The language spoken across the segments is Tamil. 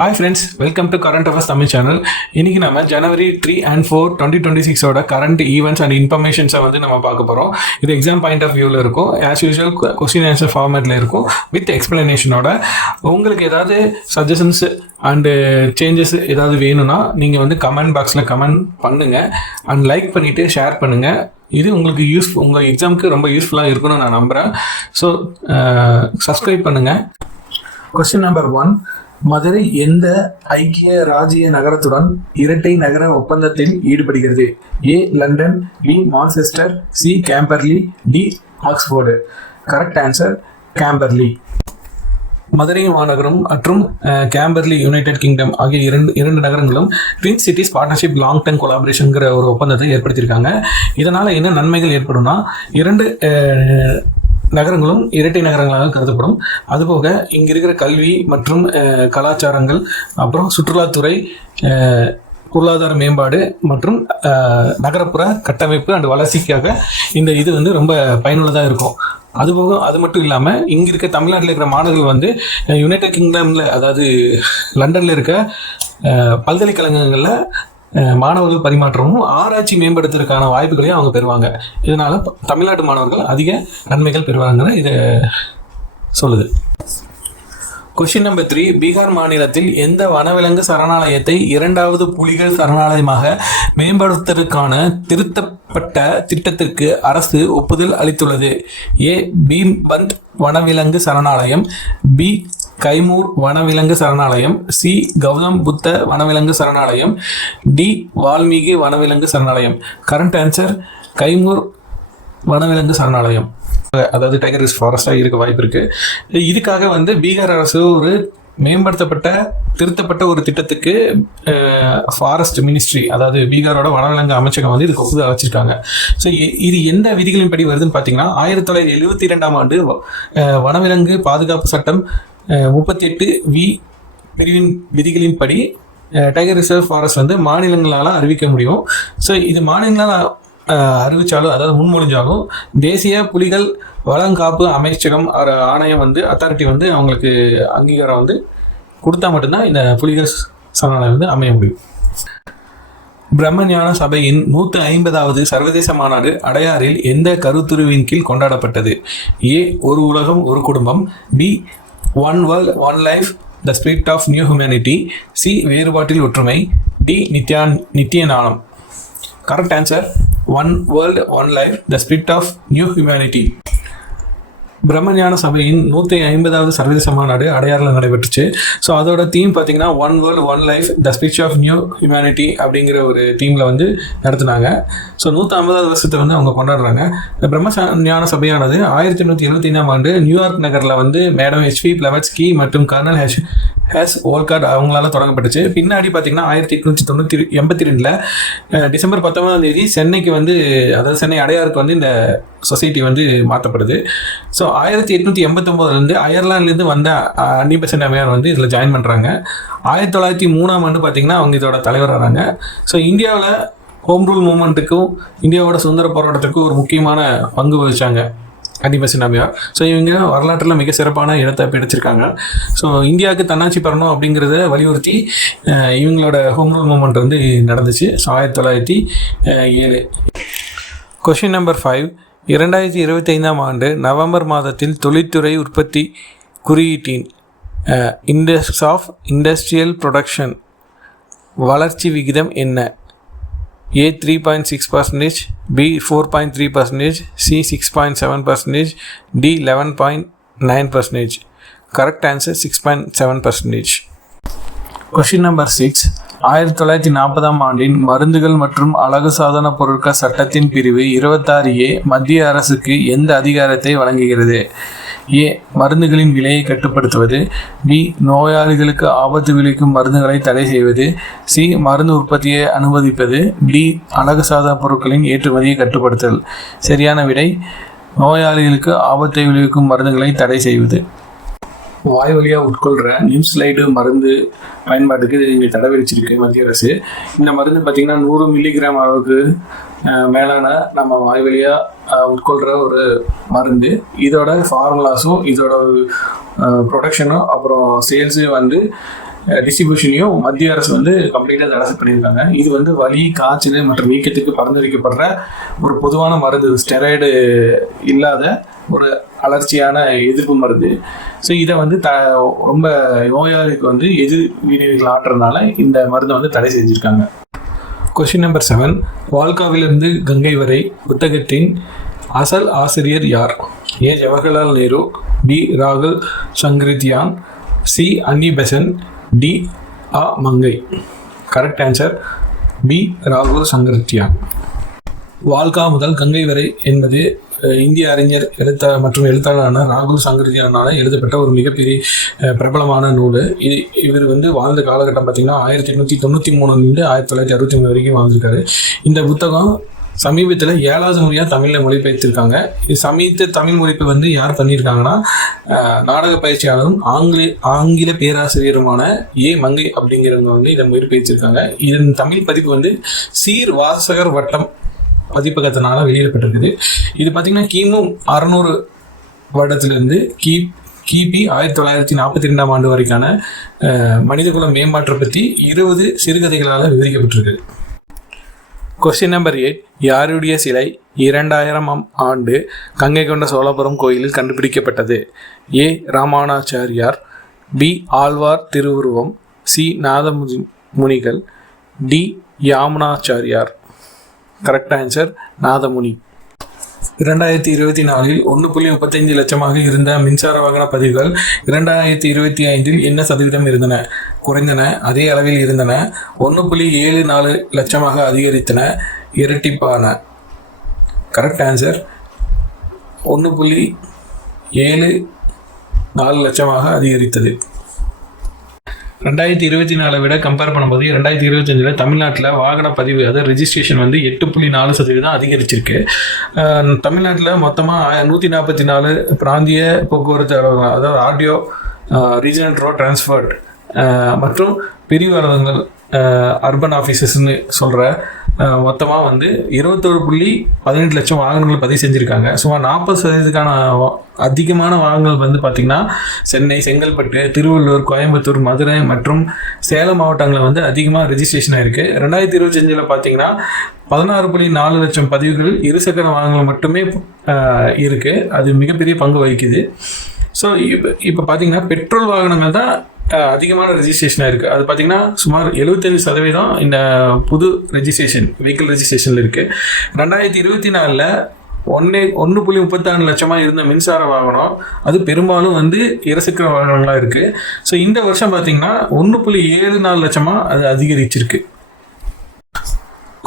Hi friends, welcome to Current Affairs Tamil channel. இன்னைக்கு நம்ம ஜனவரி 3 and 4 2026 கரண்ட் ஈவெண்ட்ஸ் அண்ட் இன்ஃபர்மேஷன்ஸை நம்ம பார்க்க போகிறோம். இது எக்ஸாம் பாயிண்ட் ஆஃப் வியூவில் இருக்கும். ஆஸ் யூஷுவல் கொஸ்டின் ஆன்சர் ஃபார்மேட்டில் இருக்கும் வித் எக்ஸ்பிளனேஷனோட. உங்களுக்கு ஏதாவது சஜஷன்ஸ் அண்டு சேஞ்சஸ் ஏதாவது வேணும்னா நீங்கள் கமெண்ட் பாக்ஸில் கமெண்ட் பண்ணுங்கள் அண்ட் லைக் பண்ணிவிட்டு ஷேர் பண்ணுங்கள். இது உங்களுக்கு உங்கள் எக்ஸாமுக்கு ரொம்ப யூஸ்ஃபுல்லாக இருக்குன்னு நான் நம்புகிறேன். ஸோ சப்ஸ்கிரைப் பண்ணுங்கள். கொஸ்டின் நம்பர் 1, மதுரை எந்த ஐக்கிய ராஜ்ய நகரத்துடன் இரட்டை நகர ஒப்பந்தத்தில் ஈடுபடுகிறது? A London, B Manchester, C Camberley, D Oxford. Correct answer Camberley. Madurai மாநகரம் மற்றும் கேம்பர்லி யுனைடெட் கிங்டம் ஆகிய இரண்டு நகரங்களும் twin cities partnership long term கொலாபரேஷன்ங்கிற ஒரு ஒப்பந்தத்தை ஏற்படுத்தியிருக்காங்க. இதனால் என்ன நன்மைகள் ஏற்படும்னா, இரண்டு நகரங்களும் இரட்டை நகரங்களாக கருதப்படும். அதுபோக இங்கே இருக்கிற கல்வி மற்றும் கலாச்சாரங்கள், அப்புறம் சுற்றுலாத்துறை, பொருளாதார மேம்பாடு மற்றும் நகரப்புற கட்டமைப்பு அண்ட் வளர்ச்சிக்காக இந்த இது ரொம்ப பயனுள்ளதாக இருக்கும். அதுபோக அது மட்டும் இல்லாமல் இங்கே இருக்க தமிழ்நாட்டில் இருக்கிற மாணவர்கள் யுனைடெட் கிங்டமில், அதாவது லண்டனில் இருக்க பல்கலைக்கழகங்களில் மாணவர்கள் பரிமாற்றமும் ஆராய்ச்சி மேம்படுத்துவதற்கான வாய்ப்புகளையும் அவங்க பெறுவாங்க. இதனால தமிழ்நாட்டு மாணவர்கள் அதிக நன்மைகள் பெறுவாங்க இதை சொல்லுது. கொஸ்டின் நம்பர் 3, பீகார் மாநிலத்தில் எந்த வனவிலங்கு சரணாலயத்தை இரண்டாவது புலிகள் சரணாலயமாக மேம்படுத்துவதற்கான திருத்தப்பட்ட திட்டத்திற்கு அரசு ஒப்புதல் அளித்துள்ளது? ஏ பீம்பந்த் வனவிலங்கு சரணாலயம், பி கைமூர் வனவிலங்கு சரணாலயம், சி கௌதம் புத்த வனவிலங்கு சரணாலயம், டி வால்மீகி வனவிலங்கு சரணாலயம். கரண்ட் ஆன்சர் கைமூர் வனவிலங்கு சரணாலயம், அதாவது டைகர் ரிசர்வ் ஃபாரஸ்டாக இருக்க வாய்ப்பு இருக்கு. இதுக்காக பீகார் அரசு ஒரு மேம்படுத்தப்பட்ட திருத்தப்பட்ட ஒரு திட்டத்துக்கு ஃபாரஸ்ட் மினிஸ்ட்ரி, அதாவது பீகாரோட வனவிலங்கு அமைச்சகம் இதுக்கு ஒப்புதல் அளிச்சிருக்காங்க. ஸோ இது எந்த விதிகளின் படி வருதுன்னு பார்த்தீங்கன்னா, 1972 வனவிலங்கு பாதுகாப்பு சட்டம் 38 பிரிவின் விதிகளின் படி டைகர் ரிசர்வ் ஃபாரஸ்ட் மாநிலங்களால் அறிவிக்க முடியும். ஸோ இது மாநிலங்களால் அறிவிச்சாலும், அதாவது முன்மொழிஞ்சாலும், தேசிய புலிகள் வளங்காப்பு அமைச்சகம் ஆணையம் அத்தாரிட்டி அவங்களுக்கு அங்கீகாரம் கொடுத்தா மட்டும்தான் இந்த புலிகள் சரணாலயம் அமைய முடியும். பிரம்மஞான சபையின் 150வது சர்வதேச மாநாடு அடையாறில் எந்த கருத்துருவின் கீழ் கொண்டாடப்பட்டது? ஏ ஒரு உலகம் ஒரு குடும்பம், B one world one life the spirit of new humanity, C வேறுபாட்டில் ஒற்றுமை, டி நித்திய ஞானம். Correct answer one world one life the spirit of new humanity. பிரம்மஞான சபையின் 150வது சர்வதேச மாநாடு அடையாறில் நடைபெற்றுச்சு. ஸோ அதோட தீம் பார்த்தீங்கன்னா one world one life the spirit of new humanity அப்படிங்கிற ஒரு தீமில் நடத்துனாங்க. ஸோ 150வது வருஷத்தை அவங்க கொண்டாடுறாங்க. இந்த பிரம்மஞான சபையானது 1875 நியூயார்க் நகரில் மேடம் ஹெச்பி பிளவட்ஸ்கி மற்றும் கர்னல் ஹேஸ் ஓல்கார்ட் அவங்களால தொடங்கப்பட்டுச்சு. பின்னாடி பார்த்தீங்கன்னா 1882 டிசம்பர் 19 சென்னைக்கு அதாவது சென்னை அடையாருக்கு இந்த சொசைட்டி மாற்றப்படுது. ஸோ 1889 அயர்லாண்ட்லேருந்து வந்த அன்னி பெசன்ட் அம்மையார் இதில் ஜாயின் பண்ணுறாங்க. 1903 பார்த்தீங்கன்னா அவங்க இதோட தலைவர் வராங்க. ஸோ இந்தியாவில் ஹோம் ரூல் மூவ்மெண்ட்டுக்கும் இந்தியாவோட சுதந்திர போராட்டத்துக்கும் ஒரு முக்கியமான பங்கு வகிச்சாங்க அன்னி பெசன்ட் அம்மையார். ஸோ இவங்க வரலாற்றில் மிக சிறப்பான இடத்தை பிடிச்சிருக்காங்க. ஸோ இந்தியாவுக்கு தன்னாட்சி பெறணும் அப்படிங்கிறத வலியுறுத்தி இவங்களோட ஹோம் ரூல் மூவ்மெண்ட் நடந்துச்சு. ஸோ 1907. கொஸ்டின் நம்பர் 5, 2025 நவம்பர் மாதத்தில் தொழில்துறை உற்பத்தி குறியீட்டின் இண்டெக்ஸ் ஆஃப் இண்டஸ்ட்ரியல் ப்ரொடக்ஷன் வளர்ச்சி விகிதம் என்ன? A 3.6%, B 4.3%, C 6.7%, D 11.9%. Correct answer 6.7%. Question number 6, 1940 மருந்துகள் மற்றும் அழகு சாதன பொருட்கள் சட்டத்தின் பிரிவு 26A மத்திய அரசுக்கு எந்த அதிகாரத்தை வழங்குகிறது? ஏ மருந்துகளின் விலையை கட்டுப்படுத்துவது, பி நோயாளிகளுக்கு ஆபத்து விளைவிக்கும் மருந்துகளை தடை செய்வது, சி மருந்து உற்பத்தியை அனுமதிப்பது, டி அழகு சாதன பொருட்களின் ஏற்றுமதியை கட்டுப்படுத்தல். சரியான விடை நோயாளிகளுக்கு ஆபத்தை விளைவிக்கும் மருந்துகளை தடை செய்வது. வாய் வழியாக உட்கொள்கிற நிம்ஸ்லைடு மருந்து பயன்பாட்டுக்கு இங்கே தடை விதிச்சிருக்கு மத்திய அரசு. இந்த மருந்து பார்த்திங்கன்னா 100 மில்லிகிராம் அளவுக்கு மேலான நம்ம வாய் வழியாக உட்கொள்கிற ஒரு மருந்து. இதோட ஃபார்முலாஸும் இதோட ப்ரொடக்ஷனும் அப்புறம் சேல்ஸும் டிஸ்ட்ரிபியூஷனையும் மத்திய அரசு வந்து கம்ப்ளீட்டாக தடை பண்ணியிருக்காங்க. இது வந்து வலி, காய்ச்சல் மற்றும் வீக்கத்துக்கு பரிந்துரைக்கப்படுற ஒரு பொதுவான மருந்து, ஸ்டெராய்டு இல்லாத ஒரு அலர்ச்சியான எதிர்ப்பு மருந்து. ஸோ இதை வந்து ரொம்ப நோயாளிக்கு வந்து எதிர்வினைகள் ஆட்டுறதுனால இந்த மருந்தை வந்து தடை செஞ்சுருக்காங்க. Question number 7. வால்காவிலிருந்து கங்கை வரை புத்தகத்தின் அசல் ஆசிரியர் யார்? ஏ. ஜவஹர்லால் நேரு, பி. ராகுல் Sankrityayan, C. Annie Besant, D. ஆ. மங்கை. Correct answer B. ராகுல் சங்கரித்யான். வால்கா முதல் கங்கை வரை என்பது இந்திய அறிஞர் மற்றும் எழுத்தாளரான ராகுல் சங்கரித்யானால் எழுதப்பட்ட ஒரு மிகப்பெரிய பிரபலமான நூல். இவர் வந்து வாழ்ந்த காலகட்டம் பார்த்திங்கன்னா 1893 1963 வரைக்கும் வாழ்ந்திருக்காரு. இந்த புத்தகம் சமீபத்தில் 7வது முறையாக தமிழில் மொழிபெயர்த்திருக்காங்க. இது சமீப தமிழ் மொழிப்பை வந்து யார் பண்ணியிருக்காங்கன்னா நாடக பயிற்சியாளரும் ஆங்கில பேராசிரியருமான ஏ. மங்கை அப்படிங்கிறவங்க வந்து இதை மொழிபெயர்த்திருக்காங்க. இதன் தமிழ் பதிப்பு வந்து சீர் வாசகர் வட்டம் பதிப்பகத்தினால வெளியிடப்பட்டிருக்குது. இது பார்த்தீங்கன்னா கிமு 600 வருடத்திலிருந்து கிபி 1942 ஆண்டு வரைக்கான மனிதகுல மேம்பாட்டை பற்றி 20 சிறுகதைகளால் விவரிக்கப்பட்டிருக்கு. Question number 8. யாருடைய சிலை 2000ஆம் ஆண்டு கங்கை கொண்ட சோழபுரம் கோயிலில் கண்டுபிடிக்கப்பட்டது? ஏ. ராமானுஜாச்சாரியார், பி. ஆழ்வார் திருவுருவம், C. Nathamunigal, D. Yamunacharyar. Correct answer Nathamuni. 2024 1.35 லட்சமாக இருந்த மின்சார வாகன பதிவுகள் 2025 என்ன சதவீதம் இருந்தன? குறைந்தன, அதே அளவில் இருந்தன, 1.74 லட்சமாக அதிகரித்தன, இரட்டிப்பான. கரெக்ட் ஆன்சர் 1.74 லட்சமாக அதிகரித்தது. 2024 விட கம்பேர் பண்ணும்போது 2025 தமிழ்நாட்டில் வாகன பதிவு, அதாவது ரெஜிஸ்ட்ரேஷன் வந்து 8.4% அதிகரிச்சிருக்கு. தமிழ்நாட்டில் மொத்தமாக 144 பிராந்திய போக்குவரத்து அலுவலகம், அதாவது ஆர்டிஓ, ரீஜனல் ரோட் டிரான்ஸ்போர்ட் மற்றும் பிரிவு அலுவலகங்கள், அர்பன் ஆஃபீஸஸ்ன்னு சொல்கிற மொத்தமாக வந்து 21.18 லட்சம் வாகனங்கள் பதிவு செஞ்சுருக்காங்க. சுமார் 40% அதிகமான வாகனங்கள் வந்து பார்த்திங்கன்னா சென்னை, செங்கல்பட்டு, திருவள்ளூர், கோயம்புத்தூர், மதுரை மற்றும் சேலம் மாவட்டங்களில் வந்து அதிகமாக ரெஜிஸ்ட்ரேஷன் ஆகிருக்கு. 2025 பார்த்திங்கன்னா 16.4 லட்சம் பதிவுகள் இருசக்கர வாகனங்கள் மட்டுமே இருக்குது. அது மிகப்பெரிய பங்கு வகிக்குது. ஸோ இப்போ பார்த்திங்கன்னா பெட்ரோல் வாகனங்கள் தான் அதிகமான ரெஜிஸ்ட்ரேஷனாக இருக்குது. அது பார்த்திங்கன்னா சுமார் 75% இந்த புது வெஹிக்கிள் ரெஜிஸ்ட்ரேஷனில் இருக்குது. 2024 1.36 லட்சமாக இருந்த மின்சார வாகனம் அது பெரும்பாலும் வந்து இருசக்கர வாகனங்களாக இருக்குது. ஸோ இந்த வருஷம் பார்த்திங்கன்னா 1.74 லட்சமாக அது அதிகரிச்சிருக்கு.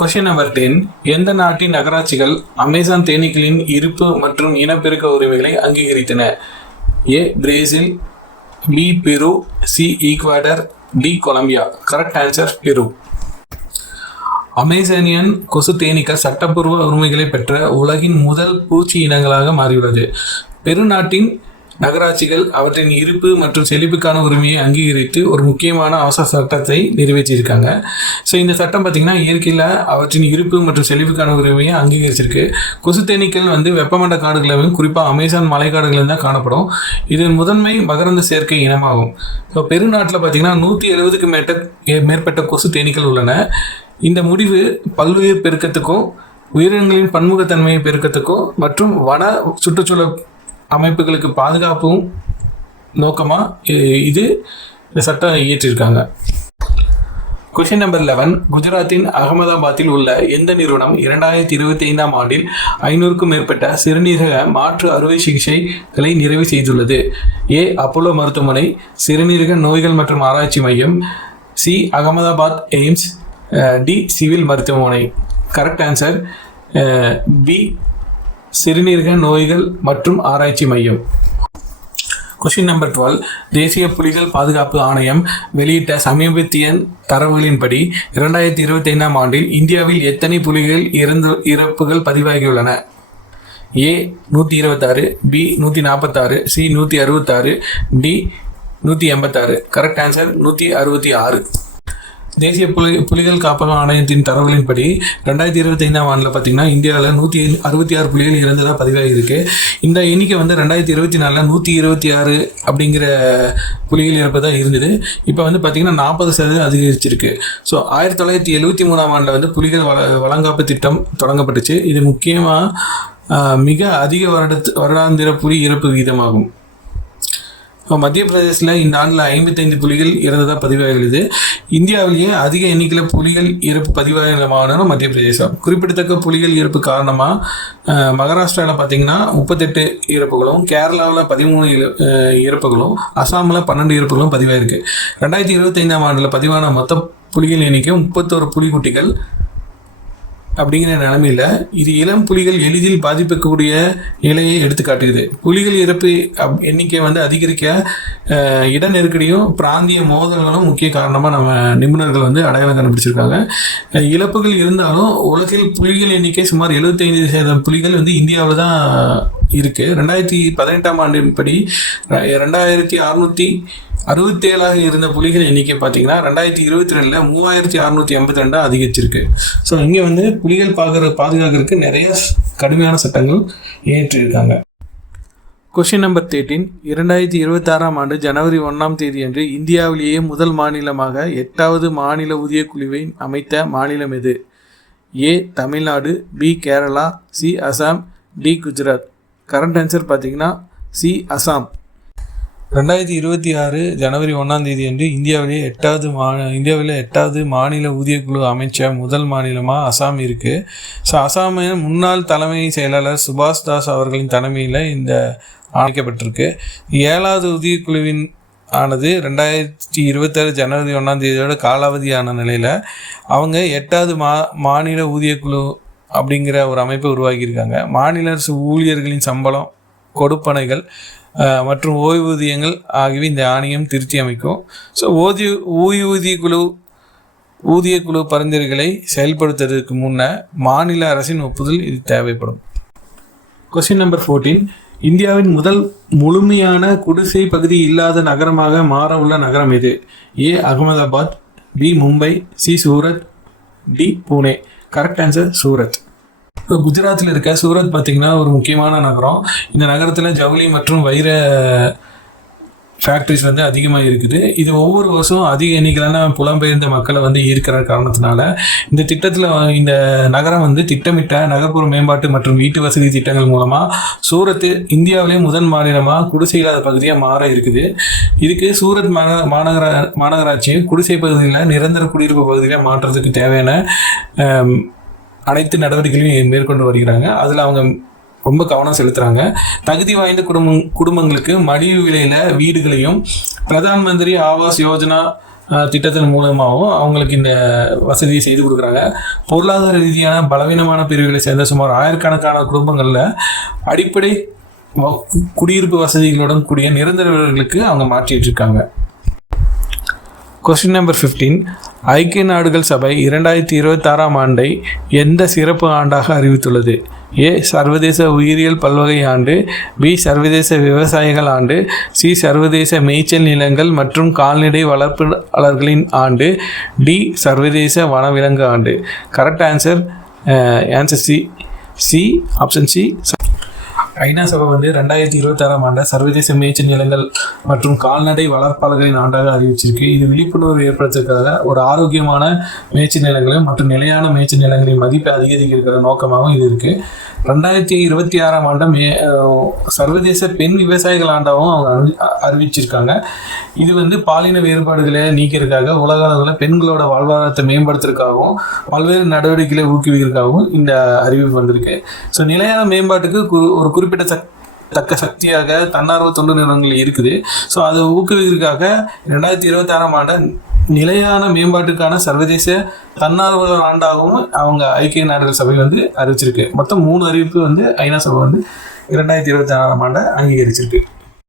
Question number 10. எந்த நாட்டின் நகராட்சிகள் அமேசான் தேனீக்களின் இருப்பு மற்றும் இனப்பெருக்க உரிமைகளை அங்கீகரித்தன? A. Brazil, B. Peru, C. Ecuador, D. Colombia. Correct answer Peru. Amazonian கொசு தேனீக்கள் சட்டப்பூர்வ உரிமைகளை பெற்ற உலகின் முதல் பூச்சி இனங்களாக மாறியுள்ளது. பெரு நாட்டின் நகராட்சிகள் அவற்றின் இருப்பு மற்றும் செழிப்புக்கான உரிமையை அங்கீகரித்து ஒரு முக்கியமான அவசர சட்டத்தை நிறைவேற்றியிருக்காங்க. ஸோ இந்த சட்டம் பார்த்திங்கன்னா இயற்கையில் அவற்றின் இருப்பு மற்றும் செழிப்புக்கான உரிமையை அங்கீகரிச்சிருக்கு. கொசு தேனீக்கள் வந்து வெப்பமண்ட காடுகளிலும் குறிப்பாக அமேசான் மலைக்காடுகளில் தான் காணப்படும். இதன் முதன்மை மகரந்த சேர்க்கை இனமாகும். ஸோ பெருநாட்டில் பார்த்திங்கன்னா 170க்கு மேற்பட்ட கொசு தேனீக்கள் உள்ளன. இந்த முடிவு பல்லுயிர் பெருக்கத்துக்கும் உயிரினங்களின் பன்முகத்தன்மையை பெருக்கத்துக்கும் மற்றும் வன சுற்றுச்சூழல் அமைப்புகளுக்கு பாதுகாப்பும் நோக்கமாக இந்த சட்டம் இயற்றியிருக்காங்க. Question number 11. குஜராத்தின் அகமதாபாத்தில் உள்ள எந்த நிறுவனம் 2025ஆம் ஆண்டில் 500க்கும் மேற்பட்ட சிறுநீரக மாற்று அறுவை சிகிச்சைகளை நிறைவு செய்துள்ளது? ஏ. அப்போலோ மருத்துவமனை, சிறுநீரக நோய்கள் மற்றும் ஆராய்ச்சி மையம், C. Ahmedabad AIIMS, D. Civil மருத்துவமனை. Correct answer B. சிறுநீரக நோய்கள் மற்றும் ஆராய்ச்சி மையம். Question number 12. தேசிய புலிகள் பாதுகாப்பு ஆணையம் வெளியிட்ட சமீபத்திய தரவுகளின்படி 2025ஆம் ஆண்டில் இந்தியாவில் எத்தனை புலிகள் இறப்புகள் பதிவாகியுள்ளன? A. 126, B. 146, C. 166, D. 186. Correct answer 166. தேசிய புலிகள் காப்பக ஆணையத்தின் தரவுகளின்படி 2025ஆம் ஆண்டில் பார்த்தீங்கன்னா இந்தியாவில் 166 புலிகள் இறந்ததாக பதிவாகியிருக்கு. இந்த எண்ணிக்கை வந்து 2024 126 அப்படிங்கிற புலிகள் இறப்பதாக இருந்தது. இப்போ வந்து பார்த்தீங்கன்னா 40% அதிகரிச்சிருக்கு. ஸோ 1973ஆம் ஆண்டில் வந்து புலிகள் வளங்காப்பு திட்டம் தொடங்கப்பட்டுச்சு. இது முக்கியமாக மிக அதிக வருடாந்திர புலி இறப்பு விகிதமாகும். மத்திய பிரதேசில் இந்த ஆண்டில் 55 புலிகள் இறந்ததாக பதிவாகிறது. இந்தியாவிலேயே அதிக எண்ணிக்கையில் புலிகள் இறப்பு பதிவாகிற மாநிலம் மத்திய பிரதேசம். குறிப்பிடத்தக்க புலிகள் இறப்பு காரணமாக மகாராஷ்டிராவில் பார்த்தீங்கன்னா 38 இறப்புகளும், கேரளாவில் 13 இறப்புகளும், அசாமில் 12 இறப்புகளும் பதிவாயிருக்கு. 2025ஆம் ஆண்டில் பதிவான மொத்த புலிகள் எண்ணிக்கை 31 புலிக்குட்டிகள் அப்படிங்கிற நிலைமையில் இது இளம் புலிகள் எளிதில் பாதிக்கக்கூடிய நிலையை எடுத்து காட்டுகிறது. புலிகள் இறப்பு எண்ணிக்கை வந்து அதிகரிக்க இட நெருக்கடியும் பிராந்திய மோதல்களும் முக்கிய காரணமாக நம்ம நிபுணர்கள் வந்து அடையாளம் கண்டுபிடிச்சிருக்காங்க. இழப்புகள் இருந்தாலும் உலகில் புலிகள் எண்ணிக்கை சுமார் 75% புலிகள் வந்து இந்தியாவில் தான் இருக்குது. 2018ஆம் ஆண்டின்படி 2667 இருந்த புலிகள் எண்ணிக்கை பார்த்தீங்கன்னா 2022 3682 அதிகரிச்சிருக்கு. ஸோ இங்கே வந்து புலிகள் பாதுகாக்கிறதுக்கு நிறைய கடுமையான சட்டங்கள் ஏற்றிருக்காங்க. Question number 13. 2026ஆம் ஆண்டு ஜனவரி 1ஆம் தேதி அன்று இந்தியாவிலேயே முதல் மாநிலமாக 8வது மாநில ஊதிய குழுவை அமைத்த மாநிலம் எது? A Tamil Nadu, B Kerala, C Assam, D Gujarat. Current answer பார்த்தீங்கன்னா சி அசாம். 2026 ஜனவரி 1ஆம் தேதி அன்று இந்தியாவிலே 8வது மாநில ஊதியக்குழு அமைச்ச முதல் மாநிலமாக அசாம் இருக்குது. ஸோ அசாமின் முன்னாள் தலைமை செயலாளர் சுபாஷ் தாஸ் அவர்களின் தலைமையில் இந்த அமைக்கப்பட்டிருக்கு. 7வது ஊதியக்குழுவின் ஆனது 2026 ஜனவரி 1ஆம் தேதியோட காலாவதியான நிலையில் அவங்க 8வது மாநில ஊதியக்குழு அப்படிங்கிற ஒரு அமைப்பை உருவாக்கியிருக்காங்க. மாநில அரசு ஊழியர்களின் சம்பளம், கொடுப்பனைகள் மற்றும் ஓய்வூதியங்கள் ஆகியவை இந்த ஆணையம் திருத்தி அமைக்கும். ஸோ ஊதியக்குழு பரிந்துரைகளை செயல்படுத்துவதற்கு முன்ன மாநில அரசின் ஒப்புதல் இது தேவைப்படும். Question number 14. இந்தியாவின் முதல் முழுமையான குடிசை பகுதி இல்லாத நகரமாக மாற உள்ள நகரம் எது? A Ahmedabad, B Mumbai, C Surat, D Pune. Correct answer Surat. இப்போ குஜராத்தில் இருக்க சூரத் பார்த்திங்கன்னா ஒரு முக்கியமான நகரம். இந்த நகரத்தில் ஜவுளி மற்றும் வைர ஃபேக்ட்ரிஸ் வந்து அதிகமாக இருக்குது. இது ஒவ்வொரு வருஷமும் அதிக எண்ணிக்கையிலான புலம்பெயர்ந்த மக்களை வந்து ஈர்க்கிற காரணத்தினால இந்த திட்டத்தில் இந்த நகரம் வந்து திட்டமிட்ட நகர்ப்புற மேம்பாட்டு மற்றும் வீட்டு வசதி திட்டங்கள் மூலமாக சூரத்து இந்தியாவிலே முதல் மாநிலமாக குடிசை இல்லாத பகுதியாக மாற இருக்குது. இதுக்கு சூரத் மாநகராட்சி குடிசை பகுதியில் நிரந்தர குடியிருப்பு பகுதியில் மாற்றுறதுக்கு தேவையான அனைத்து நடவடிக்கைகளையும் மேற்கொண்டு வருகிறாங்க. அதில் அவங்க ரொம்ப கவனம் செலுத்துகிறாங்க. தகுதி வாய்ந்த குடும்பங்களுக்கு மலிவு விலையில் வீடுகளையும் பிரதான் மந்திரி ஆவாஸ் யோஜனா திட்டத்தின் மூலமாகவும் அவங்களுக்கு இந்த வசதியை செய்து கொடுக்குறாங்க. பொருளாதார ரீதியான பலவீனமான பிரிவுகளை சேர்ந்த சுமார் 1000கணக்கான குடும்பங்களில் அடிப்படை குடியிருப்பு வசதிகளுடன் கூடிய நிரந்தர வீடுகளுக்கு அவங்க மாற்றிட்டு இருக்காங்க. Question number 15. ஐக்கிய நாடுகள் சபை 2026ஆம் ஆண்டை எந்த சிறப்பு ஆண்டாக அறிவித்துள்ளது? ஏ சர்வதேச உயிரியல் பல்வகை ஆண்டு, பி சர்வதேச விவசாயிகள் ஆண்டு, சி சர்வதேச மேய்ச்சல் நிலங்கள் மற்றும் கால்நடை வளர்ப்பாளர்களின் ஆண்டு, டி சர்வதேச வனவிலங்கு ஆண்டு. Correct answer C option C. ஐநா சபை வந்து 2026ஆம் ஆண்டை சர்வதேச மேய்ச்சல் நிலங்கள் மற்றும் கால்நடை வளர்ப்பாளர்களின் ஆண்டாக அறிவிச்சிருக்கு. இது விழிப்புணர்வு ஏற்படுத்துறதுக்காக ஒரு ஆரோக்கியமான மேய்ச்சல் நிலங்கள் மற்றும் நிலையான மேய்ச்சல் நிலங்களின் மதிப்பை அதிகரிக்கிற நோக்கமாகவும் இது இருக்குது. 2026ஆம் ஆண்டை சர்வதேச பெண் விவசாயிகள் ஆண்டாகவும் அவங்க அறிவிச்சிருக்காங்க. இது வந்து பாலின வேறுபாடுகளை நீக்கிறதுக்காக உலக அளவில் பெண்களோட வாழ்வாதாரத்தை மேம்படுத்துறதுக்காகவும் பல்வேறு நடவடிக்கைகளை ஊக்குவிக்கிறதுக்காகவும் இந்த அறிவிப்பு வந்திருக்கு. ஸோ நிலையான மேம்பாட்டுக்கு ஒரு குறிப்பிடத்தக்க சக்தியாக தன்னார்வ தொண்டு நிறுவனங்கள் இருக்குது. ஸோ அதை ஊக்குவிக்கிறதுக்காக 2026ஆம் ஆண்டை நிலையான மேம்பாட்டுக்கான சர்வதேச தன்னார்வ ஆண்டாகவும் அவங்க ஐக்கிய நாடுகள் சபை வந்து அறிவிச்சிருக்கு. மொத்தம் 3 அறிவிப்பு வந்து ஐநா சபை வந்து 2026ஆம் ஆண்டை அங்கீகரிச்சிருக்கு.